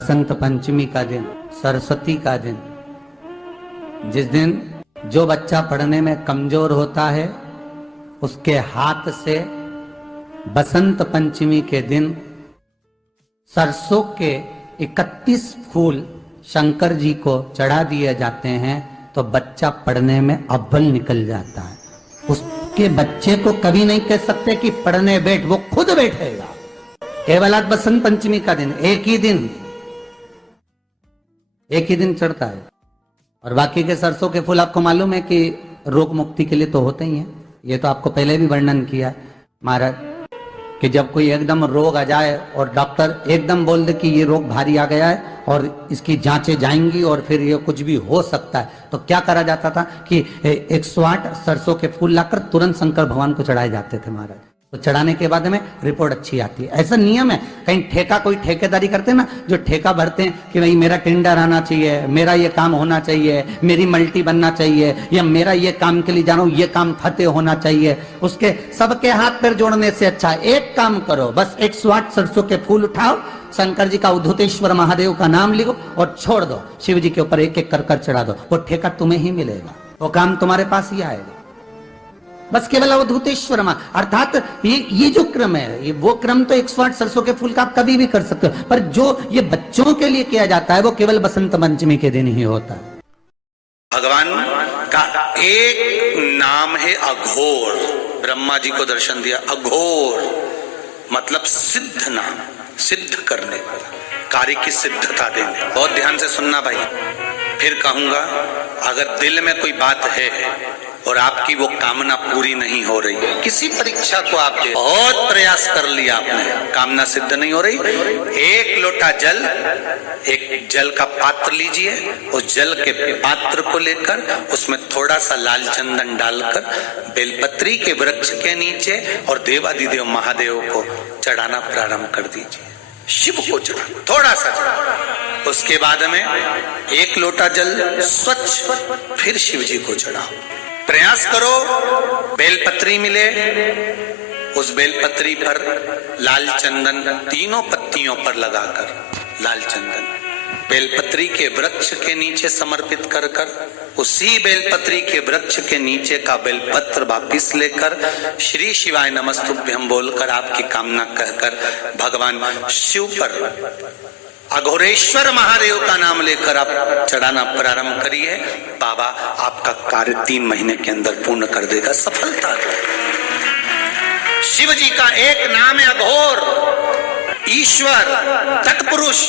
बसंत पंचमी का दिन, सरस्वती का दिन, जिस दिन जो बच्चा पढ़ने में कमजोर होता है उसके हाथ से बसंत पंचमी के दिन सरसों के 31 फूल शंकर जी को चढ़ा दिए जाते हैं तो बच्चा पढ़ने में अव्वल निकल जाता है। उसके बच्चे को कभी नहीं कह सकते कि पढ़ने बैठ, वो खुद बैठेगा। केवल आज बसंत पंचमी का दिन, एक ही दिन चढ़ता है। और बाकी के सरसों के फूल आपको मालूम है कि रोग मुक्ति के लिए तो होते ही हैं। ये तो आपको पहले भी वर्णन किया महाराज कि जब कोई एकदम रोग आ जाए और डॉक्टर एकदम बोल दे कि ये रोग भारी आ गया है और इसकी जांचें जाएंगी और फिर ये कुछ भी हो सकता है, तो क्या करा जाता था कि 108 सरसों के फूल लाकर तुरंत शंकर भगवान को चढ़ाए जाते थे महाराज। तो चढ़ाने के बाद में रिपोर्ट अच्छी आती है। ऐसा नियम है। कहीं ठेका, कोई ठेकेदारी करते हैं ना, जो ठेका भरते हैं कि भाई मेरा टेंडर आना चाहिए, मेरा ये काम होना चाहिए, मेरी मल्टी बनना चाहिए, या मेरा ये काम के लिए जा रहा हूं, ये काम फतेह होना चाहिए। उसके सबके हाथ पैर जोड़ने से अच्छा एक काम करो, बस 108 सरसों के फूल उठाओ, शंकर जी का उद्धतेश्वर महादेव का नाम लिखो और छोड़ दो, शिव जी के ऊपर एक एक कर चढ़ा दो। वो ठेका तुम्हें ही मिलेगा, वो काम तुम्हारे पास ही आएगा। बस केवल अवधूतेश्वर अर्थात ये जो क्रम है, ये वो क्रम तो 108 सरसों के फूल का आप कभी भी कर सकते हो, पर जो ये बच्चों के लिए किया जाता है वो केवल बसंत पंचमी के दिन ही होता है। भगवान का एक नाम है अघोर। ब्रह्मा जी को दर्शन दिया, अघोर मतलब सिद्ध नाम, सिद्ध करने वाला, कार्य की सिद्धता देने। बहुत ध्यान से सुनना भाई, फिर कहूंगा अगर दिल में कोई बात है और आपकी वो कामना पूरी नहीं हो रही है, किसी परीक्षा को आप बहुत प्रयास कर लिया आपने, कामना सिद्ध नहीं हो रही, एक लोटा जल, एक जल का पात्र लीजिए, उस जल के पात्र को लेकर उसमें थोड़ा सा लाल चंदन डालकर बेलपत्री के वृक्ष के नीचे और देवादिदेव महादेव को चढ़ाना प्रारंभ कर दीजिए। शिव को चढ़ाना थोड़ा सा, उसके बाद में एक लोटा जल स्वच्छ फिर शिव जी को चढ़ाओ। प्रयास करो बेलपत्री मिले, उस बेलपत्री पर लाल चंदन तीनों पत्तियों पर लगाकर लाल चंदन बेलपत्री के वृक्ष के नीचे समर्पित कर उसी बेलपत्री के वृक्ष के नीचे का बेलपत्र वापिस लेकर श्री शिवाय नमस्तुभ्यं बोलकर आपकी कामना कहकर भगवान शिव पर अघोरेश्वर महादेव का नाम लेकर आप चढ़ाना प्रारंभ करिए। बाबा आपका कार्य 3 महीने के अंदर पूर्ण कर देगा, सफलता देगा। शिव जी का एक नाम है अघोर, ईश्वर, तत्पुरुष,